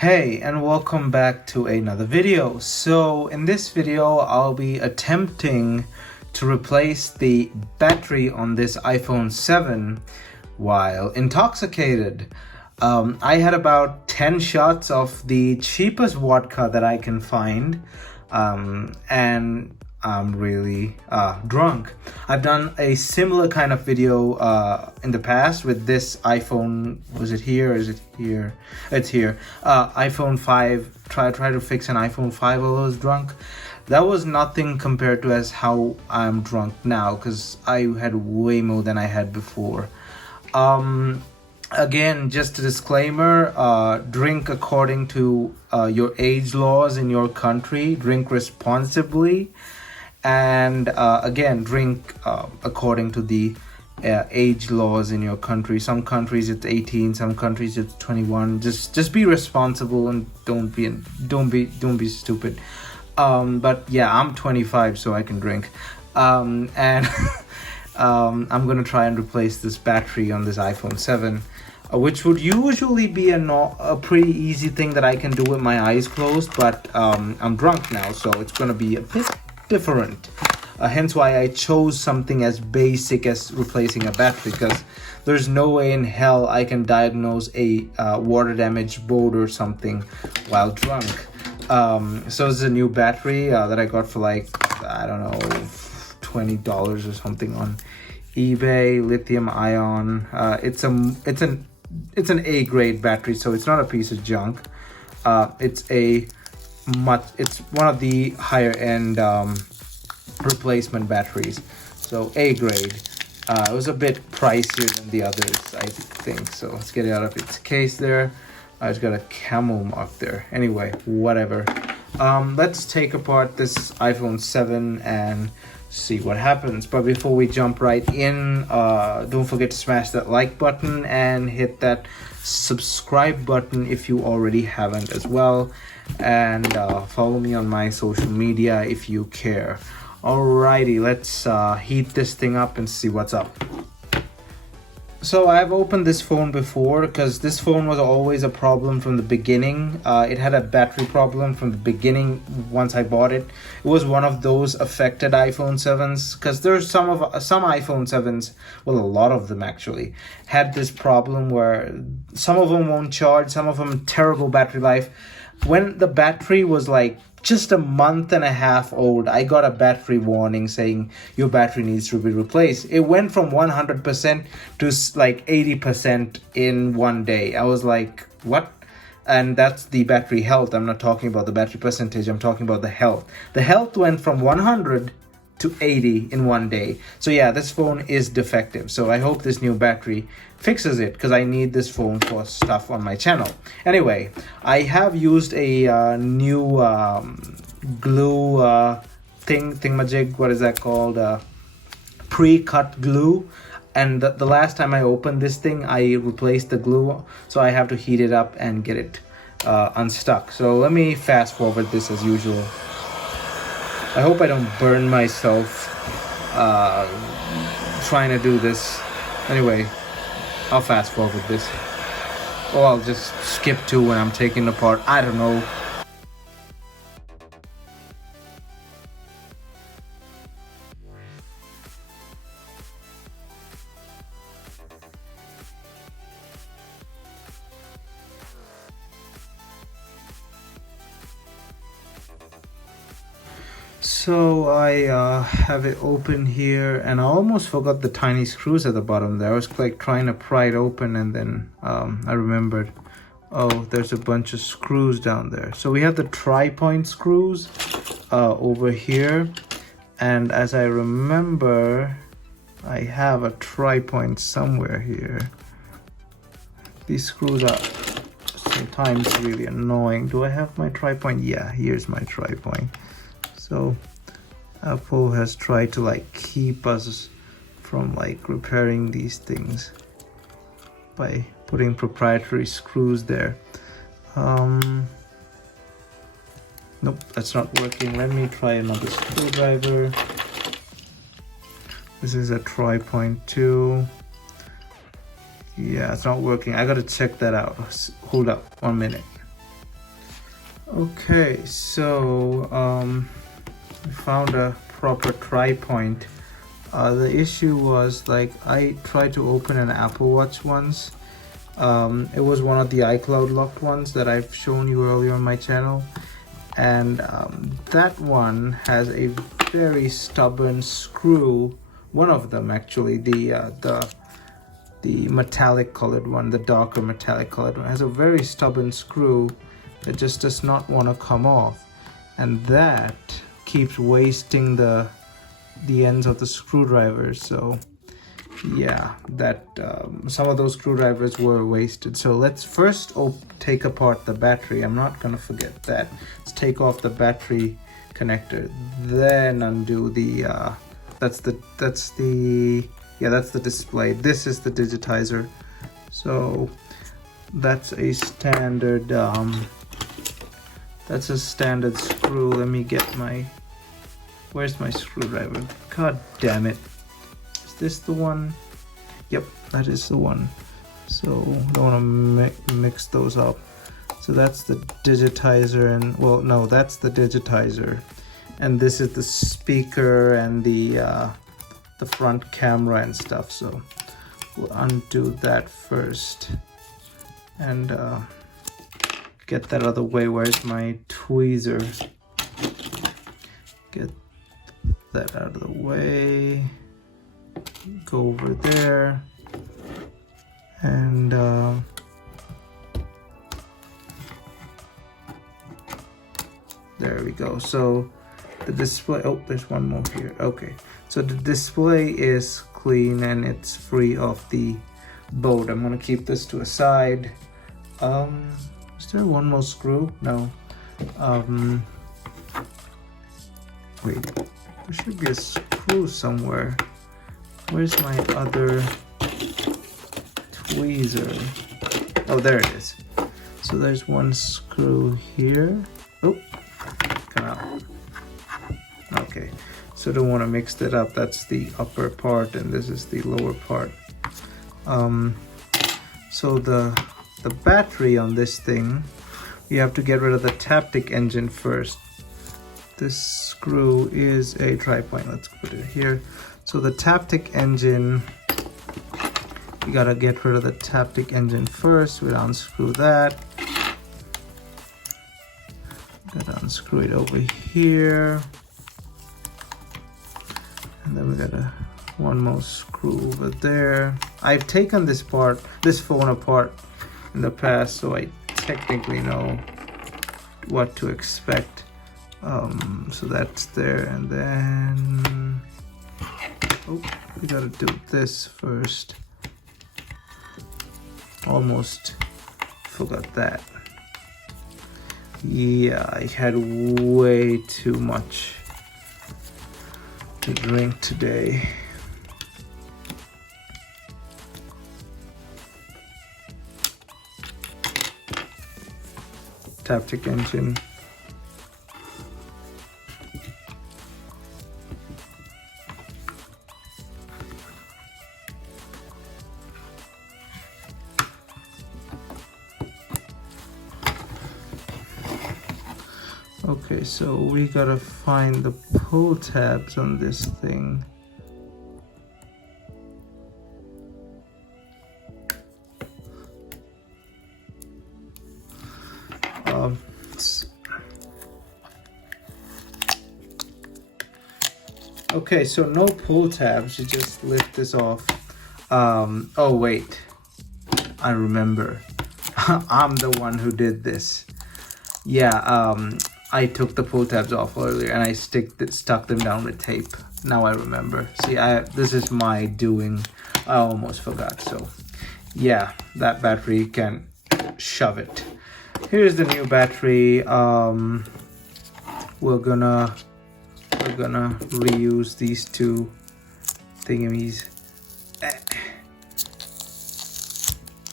Hey, and welcome back to another video. So in this video I'll be attempting to replace the battery on this iPhone 7 while intoxicated. I had about 10 shots of the cheapest vodka that I can find, and I'm really drunk. I've done a similar kind of video in the past with this iPhone. Was it here or is it here? It's here. iPhone 5. Try to fix an iPhone 5 while I was drunk. That was nothing compared to as how I'm drunk now, because I had way more than I had before. Again, just a disclaimer, drink according to your age laws in your country. Drink responsibly. And again, drink according to the age laws in your country. Some countries it's 18, some countries it's 21. Just be responsible and don't be stupid. But yeah, I'm 25, so I can drink. And I'm gonna try and replace this battery on this iPhone 7. Which would usually be a pretty easy thing that I can do with my eyes closed, but I'm drunk now, so it's gonna be a bit different. Hence why I chose something as basic as replacing a battery, because there's no way in hell I can diagnose a water damaged board or something while drunk. So it's a new battery that I got for like, I don't know, $20 or something on eBay. Lithium ion. It's an A grade battery, so it's not a piece of junk. It's one of the higher end replacement batteries, so A grade. It was a bit pricier than the others, I think. So let's get it out of its case there. It's got a camel mark there. Anyway, whatever. Let's take apart this iPhone 7 and see what happens. But before we jump right in, don't forget to smash that like button and hit that subscribe button if you already haven't as well, and follow me on my social media if you care. Alrighty, let's heat this thing up and see what's up. So I've opened this phone before, because this phone was always a problem from the beginning. It had a battery problem from the beginning once I bought it. It was one of those affected iPhone 7s, because there's some iPhone 7s, well, a lot of them actually, had this problem where some of them won't charge, some of them terrible battery life. When the battery was like just a month and a half old, I got a battery warning saying your battery needs to be replaced. It went from 100% to like 80% in one day. I was like, what? And that's the battery health. I'm not talking about the battery percentage. I'm talking about the health. The health went from 100 to 80 in one day. So yeah, this phone is defective. So I hope this new battery fixes it, because I need this phone for stuff on my channel. Anyway, I have used a new glue thingamajig. What is that called? Pre-cut glue. And the last time I opened this thing, I replaced the glue, so I have to heat it up and get it unstuck. So let me fast forward this as usual. I hope I don't burn myself trying to do this. Anyway, I'll fast forward this. Or I'll just skip to when I'm taking it apart. I don't know. So I have it open here, and I almost forgot the tiny screws at the bottom there. I was like trying to pry it open, and then I remembered, oh, there's a bunch of screws down there. So we have the tri-point screws over here, and as I remember, I have a tri-point somewhere here. These screws are sometimes really annoying. Do I have my tri-point? Yeah, here's my tri-point. So Apple has tried to like keep us from like repairing these things by putting proprietary screws there. Nope, that's not working. Let me try another screwdriver. This is a tri-point too. Yeah, it's not working. I gotta check that out. Hold up 1 minute. Okay, so I found a proper try point. The issue was, like, I tried to open an Apple Watch once. It was one of the iCloud locked ones that I've shown you earlier on my channel, and that one has a very stubborn screw. One of them, actually, the metallic colored one, the darker metallic colored one, has a very stubborn screw that just does not want to come off, and that keeps wasting the ends of the screwdrivers. So yeah, that some of those screwdrivers were wasted. So let's first take apart the battery. I'm not gonna forget that. Let's take off the battery connector, then undo the that's the display. This is the digitizer. So that's a standard screw. Let me get my, where's my screwdriver? God damn it. Is this the one? Yep, that is the one. So don't want to mix those up. So that's the digitizer, and well, no, that's the digitizer, and this is the speaker and the front camera and stuff. So we'll undo that first and get that out of the way. Where's my tweezer? Get that out of the way. Go over there, and there we go. So the display, oh, there's one more here. Okay, so the display is clean and it's free of the bolt. I'm gonna keep this to a side. Is there one more screw? No. Wait, there should be a screw somewhere. Where's my other tweezer? Oh, there it is. So there's one screw here. Oh, come out. Okay, so don't want to mix that up. That's the upper part and this is the lower part. So the battery on this thing, you have to get rid of the Taptic engine first. This screw is a tri-point. Let's put it here. So the Taptic engine, you gotta get rid of the Taptic engine first. We'll unscrew that. Gotta unscrew it over here. And then we got one more screw over there. I've taken this phone apart in the past, so I technically know what to expect. So that's there, and then oh, we gotta do this first. Almost forgot that. Yeah, I had way too much to drink today. Taptic engine. Okay, so we gotta find the pull tabs on this thing. Okay, so no pull tabs, you just lift this off. Oh wait, I remember. I'm the one who did this. Yeah, I took the pull tabs off earlier and I stuck them down with tape. Now I remember. See, this is my doing. I almost forgot. So yeah, that battery can shove it. Here's the new battery. We're gonna reuse these two thingamies.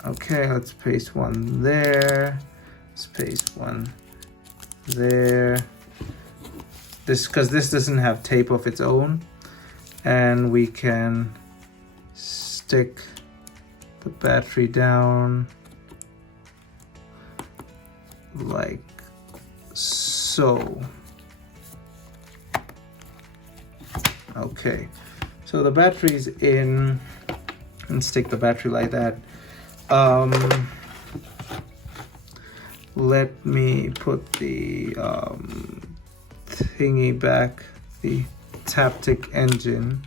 Okay, let's paste one there. Let's paste one there. Because this doesn't have tape of its own, and we can stick the battery down like So, okay, so the battery's in. Let's take the battery like that. Let me put the thingy back, the Taptic engine.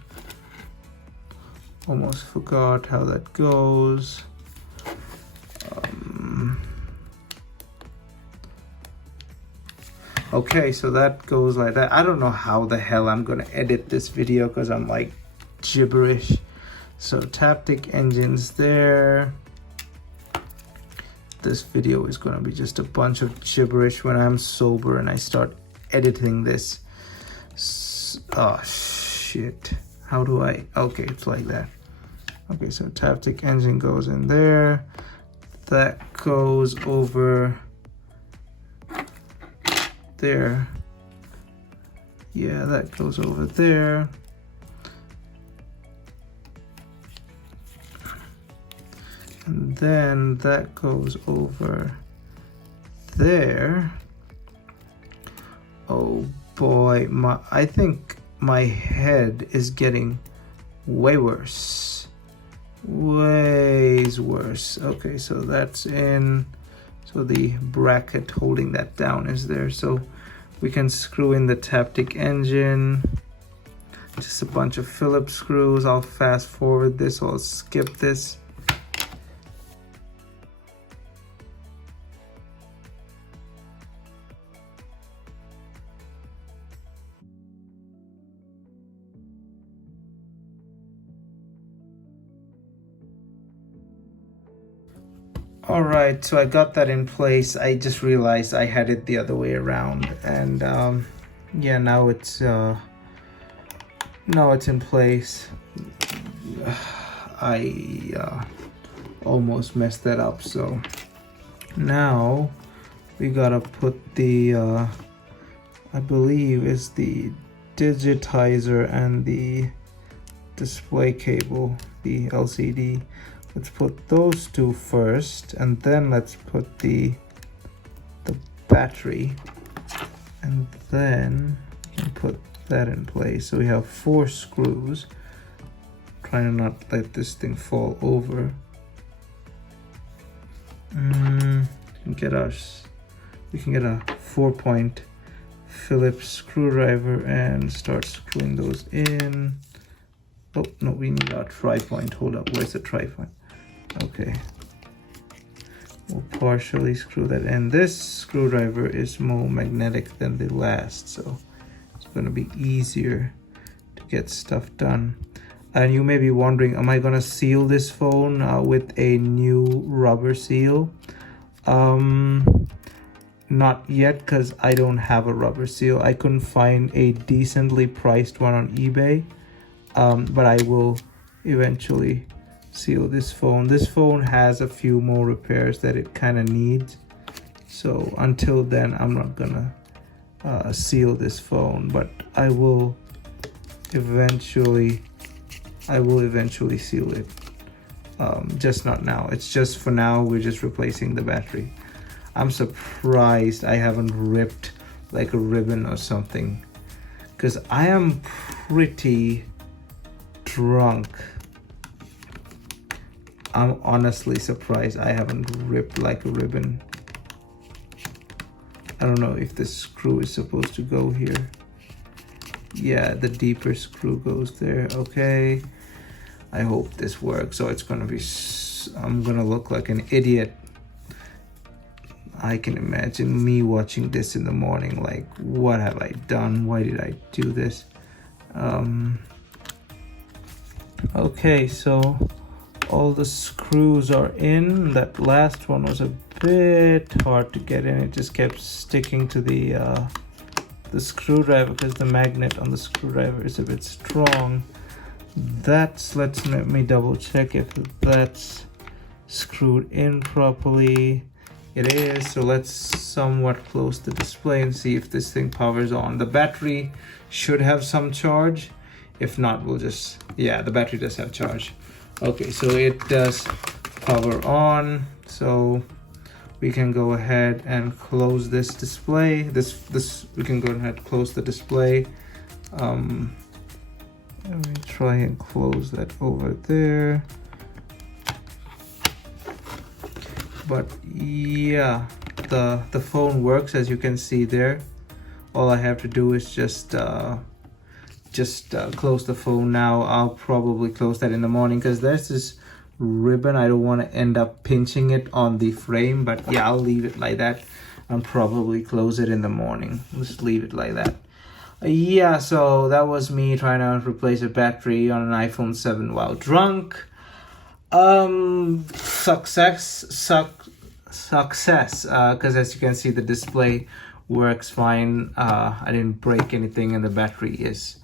Almost forgot how that goes. Okay, so that goes like that. I don't know how the hell I'm gonna edit this video because I'm like gibberish. So Taptic engine's there. This video is gonna be just a bunch of gibberish when I'm sober and I start editing this. Oh shit. How do I? Okay, it's like that. Okay, so Taptic engine goes in there. That goes over there. Yeah, that goes over there. And then that goes over there. Oh boy, I think my head is getting way worse. Ways worse. Okay, so that's in. So the bracket holding that down is there. So we can screw in the Taptic engine. Just a bunch of Phillips screws. I'll fast forward this, I'll skip this. All right, so I got that in place. I just realized I had it the other way around, and yeah, now it's in place. I almost messed that up, so now we gotta put the I believe is the digitizer and the display cable, the LCD. Let's put those two first, and then let's put the battery, and then we can put that in place. So we have 4 screws. Trying to not let this thing fall over. We can get a 4-point Phillips screwdriver and start screwing those in. Oh no, we need our tri-point. Hold up, where's the tri-point? Okay, we'll partially screw that in. This screwdriver is more magnetic than the last, so it's going to be easier to get stuff done. And you may be wondering, am I going to seal this phone with a new rubber seal? Not yet, because I don't have a rubber seal. I couldn't find a decently priced one on eBay, but I will eventually seal this phone. This phone has a few more repairs that it kind of needs, so until then I'm not gonna seal this phone, but I will eventually seal it. Just not now. It's just for now we're just replacing the battery. I'm surprised I haven't ripped like a ribbon or something, because I am pretty drunk. I'm honestly surprised I haven't ripped like a ribbon. I don't know if the screw is supposed to go here. Yeah, the deeper screw goes there. Okay, I hope this works. So it's gonna be, I'm gonna look like an idiot. I can imagine me watching this in the morning like, what have I done? Why did I do this? Okay, so all the screws are in. That last one was a bit hard to get in. It just kept sticking to the screwdriver because the magnet on the screwdriver is a bit strong. Let me double check if that's screwed in properly. It is. So let's somewhat close the display and see if this thing powers on. The battery should have some charge. If not, we'll just, yeah, the battery does have charge. Okay, so it does power on. So we can go ahead and close this display. We can go ahead and close the display. Let me try and close that over there. But yeah, the phone works, as you can see there. All I have to do is just close the phone now. I'll probably close that in the morning because there's this ribbon. I don't want to end up pinching it on the frame, but yeah, I'll leave it like that and probably close it in the morning. Just leave it like that. Yeah, so that was me trying to replace a battery on an iPhone 7 while drunk. Success, because as you can see, the display works fine. I didn't break anything, and the battery is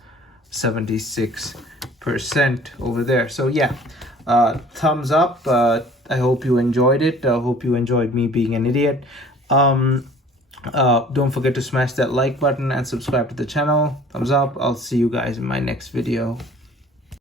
76% over there. So yeah, thumbs up. I hope you enjoyed it. I hope you enjoyed me being an idiot. Don't forget to smash that like button and subscribe to the channel. Thumbs up. I'll see you guys in my next video.